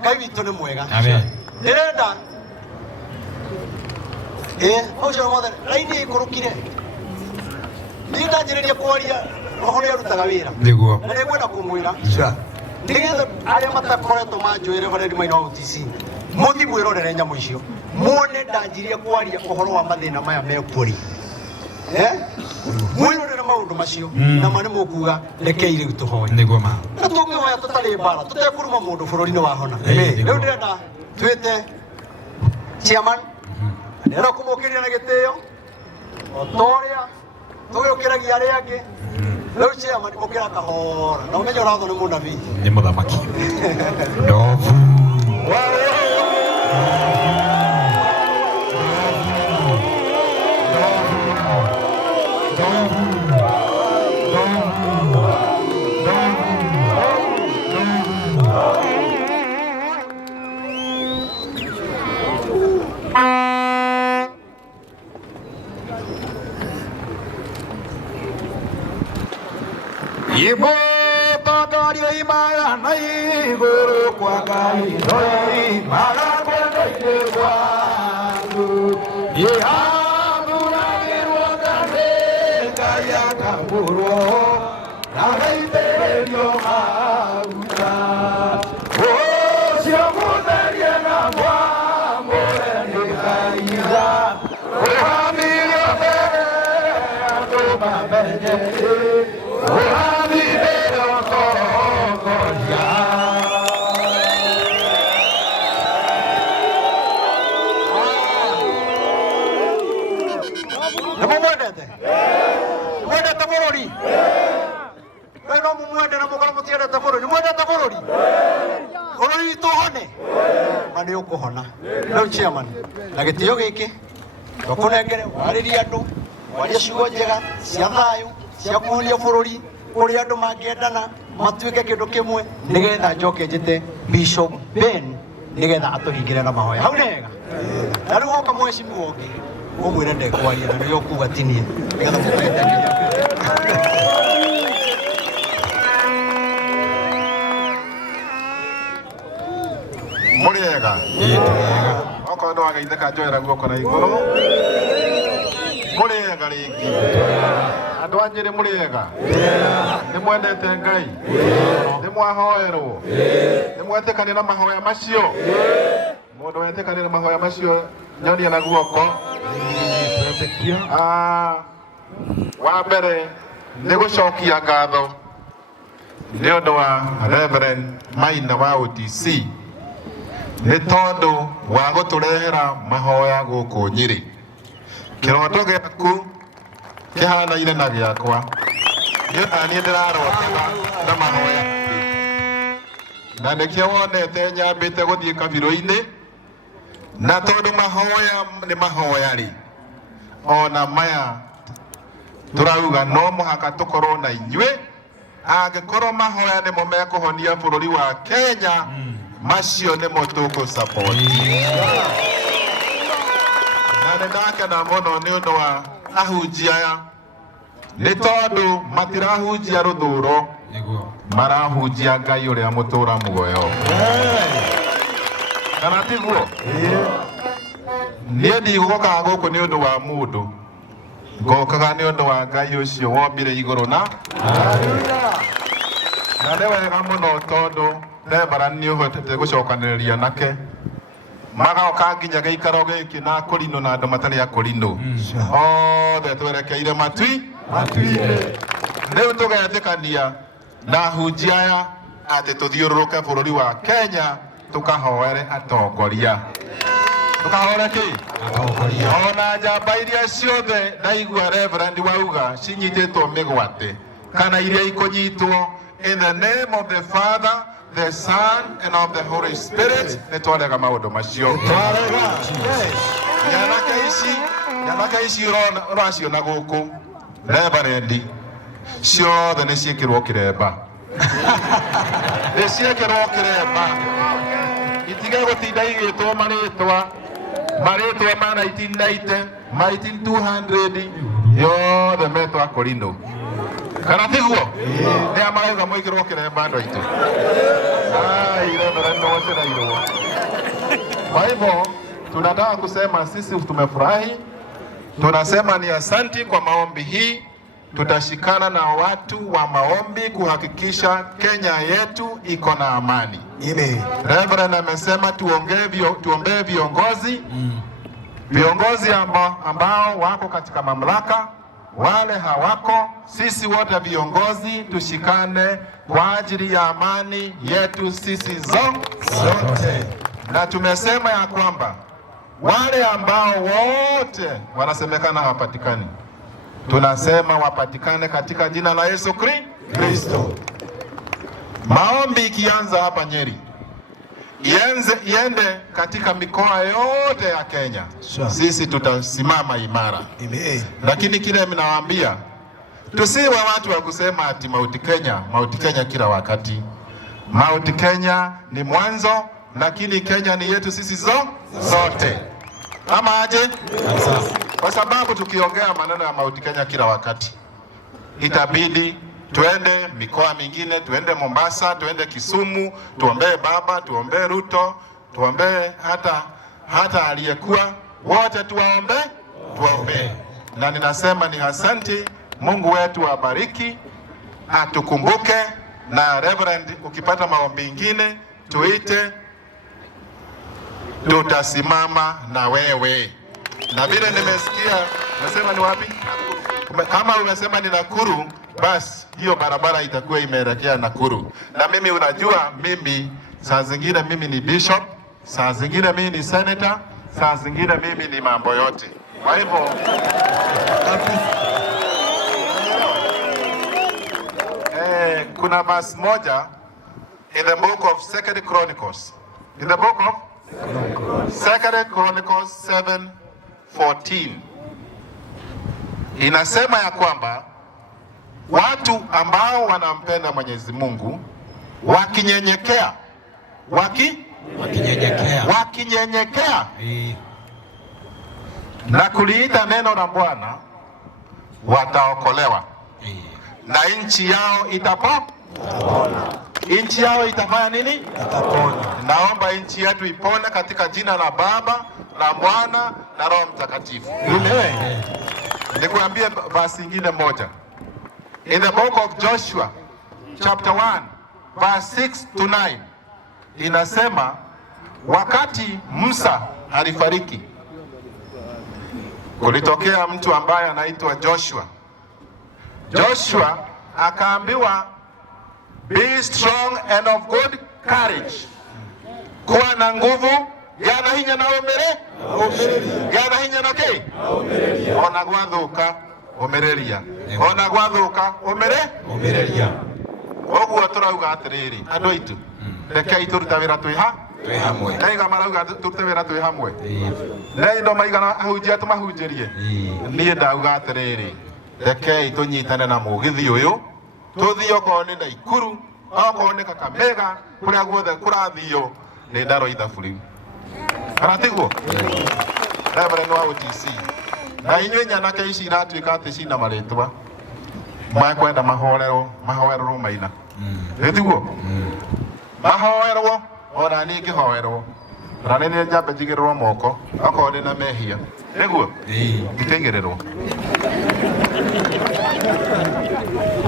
Ngai witũ nĩ mwega. Amen. Ndĩrenda ũcio mothe raini ikũrũkire. Niĩ ndanjĩrĩria kwaria roho nĩ arutaga wĩra. Nĩguo. Na nĩngwenda kũmwĩra. Nĩgetha arĩa matakoretwo manjũĩ Reverend Maina wa OTC mũthi mwĩrorere nyamũ icio muone ndanjirie kwaria ũhoro wa mathĩna maya mekũri. Mwĩrorere maũndũ macio na ma nĩ mũkuga rekei rĩu tũhoe. Nĩguo ma. Na tũngĩhoya tũtarĩ mbara tũtekũruma mũndũ bũrũri-inĩ wahona. Rĩu ndĩrenda twĩte chairman ndĩrenda kũmũkĩria na gĩtĩo o ta ũrĩa tũgĩũkĩragia arĩa angĩ. Rĩu chairman ũkĩra kahora na ũmenye ũrathwo nĩ mũnabii. Nĩ mũthamaki. Ndovu. Ibo pagario imaya nai guru kwa kai doi mara kwenda kwangu ihadura irwagane kaya kaburo nagaiterio auta osio mudaria na mwamore nikaira ohamilio bere atoma bere nĩ ũkũhona. Rĩu chairman na gĩtĩo gĩkĩ tũkũnengere warĩrie andũ waria ciugo njega cia thayũ cia kũhonia bũrũri ũrĩa andũ mangĩendana matuĩke kĩndũ kĩmwe nĩgetha njoke njĩte Bishop Ben nĩgetha atũhingĩre na mahoya. Hau nĩ hega. Na rĩu oka mheshimiwa ũngĩ ũmwĩre ndekwaria na nĩyo kuga tinie nĩgetha mũtũgĩtekeria. Muriega. Oko ndo agaitheka njoera guoko na iguru. Muriega ringi. Andu anjiri muriega. Ni mwendete Ngai. Ni mwahoerwo. Ni mwetekania na mahoya macio. Mundu wetekania na mahoya macio nyonia na guoko. Wa mbere ni gucokia ngatho ni undu wa Reverend Maina wa OTC nĩ tondũ wa gũtũrehera mahoya gũkũ Nyĩrĩ. Kĩroto gĩaku kĩhanaine na gĩakwa. Niĩ ndĩrarotera na mahoya. Na nĩkĩo wonete nyambĩte gũthiĩ kabirũ-inĩ. Na tondũ mahoya nĩ mahoya rĩ. Ona maya tũrauga no mũhaka tũkorwo na inyuĩ. Angĩkorwo mahoya nĩmo mekũhonia bũrũri wa Kenya. Macio nĩmo tũkũ-support. Na nĩndakena mũno nĩ ũndũ wa ahunjia aya. Nĩ tondũ matirahunjia rũthũro. Marahunjia Ngai ũrĩa mũtũra muoyo. Kana tiguo? Niĩ ndigũka gũkũ nĩ ũndũ wa mũndũ. Ngokaga nĩ ũndũ wa Ngai ũcio wombire igũrũ na nĩ wega mũno tondũ Reverend nĩ ũhotete gũcokanĩrĩria nake. Magoka nginya gĩikaro gĩkĩ na kũrinũ na andũ matarĩ a kũrinũ. Othe twerekeire matu-inĩ. Rĩu tũgetĩkania na ahunjia aya atĩ tũthiũrũrũke bũrũri wa Kenya tũkahoere atongoria. Tũkahoere kĩ? Ona njamba iria ciothe ndaigua Reverend wauga cinyitĩtwo mĩgwate kana iria ikũnyitwo in the name of the Father, the Son, and of the Holy Spirit. Nĩtwarega maũndũ macio. Nyanake ici ũraciona gũkũ Reverend ciothe nĩ ciĩkĩrwo kĩremba. Nĩ ciĩkĩrwo kĩremba. Itige gũtinda igĩtwo marĩtwa ma 1990, ma 18200 yothe metwa kũrinũ. Kana tiguo? Nĩ amarauga mwĩkĩrwo kĩremba andũ aitũ. Kwa hivyo tunataka kusema sisi tumefurahi, tunasema ni asanti kwa maombi hii. Tutashikana na watu wa maombi kuhakikisha Kenya yetu iko na amani. Amen. Reverend amesema tuombee viongozi, viongozi ambao wako katika mamlaka, wale hawako. Sisi wote viongozi tushikane kwa ajili ya amani yetu sisi zote. Na tumesema ya kwamba wale ambao wote wanasemekana hawapatikani, tunasema wapatikane katika jina la Yesu Kristo. Maombi ikianza hapa Nyeri, iende katika mikoa yote ya Kenya. Sisi tutasimama imara. Lakini kile mnawaambia, tusiwe watu wa kusema ati Mount Kenya kila wakati. Mount Kenya ni mwanzo, lakini Kenya ni yetu sisi zote. Ama aje? Kwa sababu tukiongea maneno ya Mount Kenya kila wakati, itabidi tuende mikoa mingine, tuende Mombasa, tuende Kisumu, tuombee baba, tuombee Ruto, tuombee hata aliyekuwa, wote tuwaombee. Na ninasema ni asante, Mungu wetu abariki, atukumbuke. Na Reverend, ukipata maombi ingine tuite, tutasimama na wewe. Na vile nimesikia, nasema ni wapi? Kama umesema ni Nakuru, basi hiyo barabara itakuwa imeelekea Nakuru. Na mimi unajua, mimi saa zingine mimi ni bishop, saa zingine mimi ni senator, saa zingine mimi ni mambo yote. Kwa hivyo kuna verse moja in the book of Second Chronicles. In the book of Second Chronicles 7:14. Inasema ya kwamba watu ambao wanampenda Mwenyezi Mungu wakinyenyekea na kuliita neno la Bwana wataokolewa. Na nchi yao itapona. Nchi yao itafanya nini? Itapona. Naomba nchi yetu ipone katika jina la Baba, la Mwana na Roho Mtakatifu. Nikuambie verse nyingine moja. In the book of Joshua chapter 1 verse 6 to 9 inasema wakati Musa alifariki, kulitokea mtu ambaye anaitwa Joshua. Joshua akaambiwa, be strong and of good courage. Kuwa na nguvu, yana hinya na yana hinya na ke ona gwathuka umereria, ona gwathuka umereria. Oguo turauga atiriri, andu aitu rekei turuta wira twi hamwe. Naiga marauga turute wira twi hamwe. Naindo maigana ahunjia tumahunjirie. Nie ndauga atiriri, rekei tunyitane na mugithi uyu, tuthio ko ni Naikuru, oko ni Kakamega, kuria guothe kurathio ni ndaro ithafuriu. Karatiguo Reverend wa OTC na inywe nyanake ici iratuika ati cina maritwa makwenda mahoerwo maina etiguo mahoerwo ona ni ngihoerwo na nini njambe njigirwo moko oko ni na mehia niguo ngikaigirirwo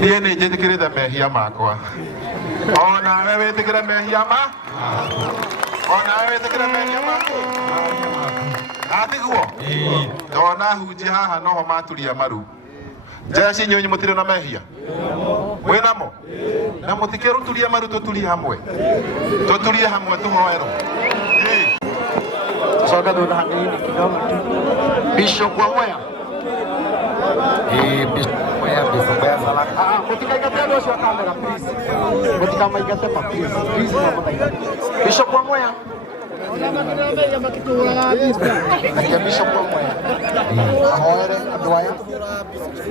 nie ni njitikirite mehia makwa ona we witikire mehia ona we witikire mehia makwa atiguo ndona hunjia haha noho maturia maru jeshi nyonyi mutire na mehia we namo na mutikiru turia maru tuturie hamwe tuhoerwo soka ndo hanini kidogo Bishop wa Mwea Bishop ya Salaka mutikaigate ndo shwa kamera please mutikaigate please Bishop wa Mwea Bishop wa Mwea ahoere adwaya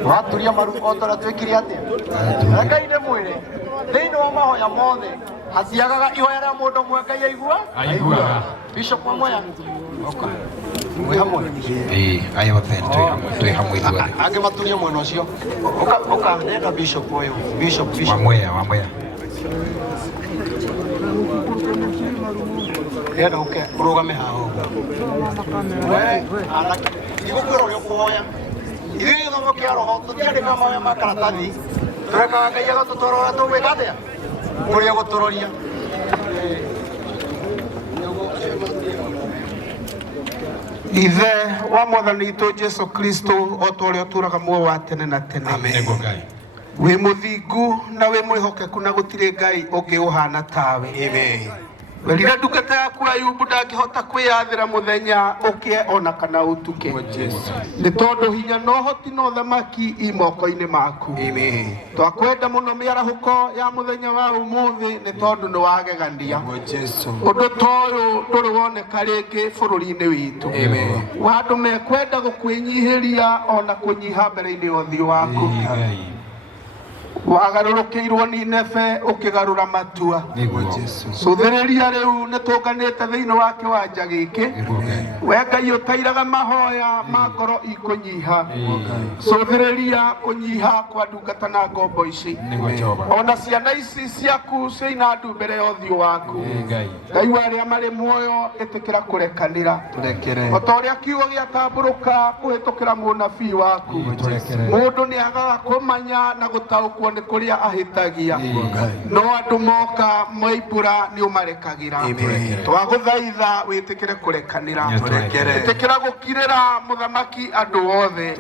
waturia maruko tora twikiri atia reka inde mwire thiini wa mahoya mothe hatiagaga ihoera mundu mwe Ngai aigua Bishop wa Mwea oka we hamwe ayothe twi hamwe ithuothe age maturia mwena ucio oka nenda Bishop uyu Bishop wa Mwea Ndĩrenda ũrũgame haha igũkwĩra ũrĩa ũkũhoya ithuĩ gĩthomo kĩa roho tũtiandĩka mahoya ma karatathi tũrekaga Ngai agatũtwara ũrĩa tũgwĩka atĩa kũrĩa gũtũroria. Ithe wa Mwathani witũ Jesu Kristo o ta ũrĩa ũtũũraga muoyo wa tene na tene, wĩ mũthingu na wĩ mwĩhokeku na gũtirĩ Ngai ũngĩ ũhana tawe. Werire ndungata yaku Ayubu ndangĩhota kwĩyathĩra mũthenya ũkĩe ona kana ũtukĩ, nĩ tondũ hinya na ũhoti na ũthamaki i moko-inĩ maku. Twakwenda mũno mĩarahũko ya mũthenya wa ũmũthĩ nĩ tondũ nĩ wagegania. Ũndũ ta ũyũ ndũrĩ woneka rĩngĩ bũrũri-inĩ witũ wa andũ mekwenda gũkwĩnyihĩria ona kũnyiha mbere-inĩ ya ũthiũ waku. Wagarũrũkĩirwo nĩ Nineve ũkĩgarũra matua. Cũthĩrĩria rĩu nĩ tũnganĩte thĩinĩ wa kĩwanja gĩkĩ, we Ngai ũtairaga mahoya ma ngoro ikũnyiha. Cũthĩrĩria kũnyiha kwa ndungata na ngombo ici, ona ciana ici ciaku ciĩna ndu mbere ya ũthiũ waku. Ngai wa arĩa marĩ muoyo ĩtĩkĩra kũrekanĩra, o ta ũrĩa kiugo gĩatambũrũka kũhĩtũkĩra mũnabii waku. Mũndũ nĩ agaga kũmanya na gũtaũkwo nĩ kũrĩa ahĩtagia, no andũ moka moimbũra nĩ ũmarekagĩra. Twagũthaitha wĩtĩkĩre kũrekanĩra, ĩtĩkĩra gũkirĩra mũthamaki andũ othe,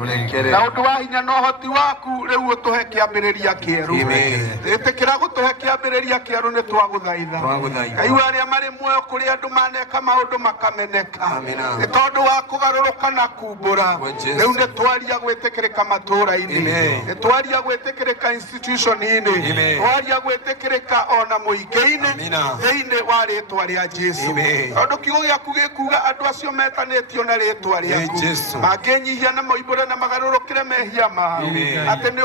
na ũndũ wa hinya na ũhoti waku rĩu ũtũhe kĩambĩrĩria kĩerũ. Ĩtĩkĩra gũtũhe kĩambĩrĩria kĩerũ nĩ twagũthaitha. Ngai wa arĩa marĩ muoyo kũrĩ andũ maneka maũndũ makameneka nĩ tondũ wa kũgarũrũka na kumbũra, rĩu nĩ twaria gwĩtĩkĩrĩka matũũra-inĩ, nĩ twaria gwĩtĩkĩrĩka institution-inĩ, twaria gwĩtĩkĩrĩka ona mũingĩ-inĩ thĩinĩ wa rĩtwa rĩa Jesu. Tondũ kiugo gĩaku gĩkuga andũ acio metanĩtio na rĩtwa rĩaku mangĩnyihia na moimbũre na magarũrũkĩre mehia mao atĩ nĩ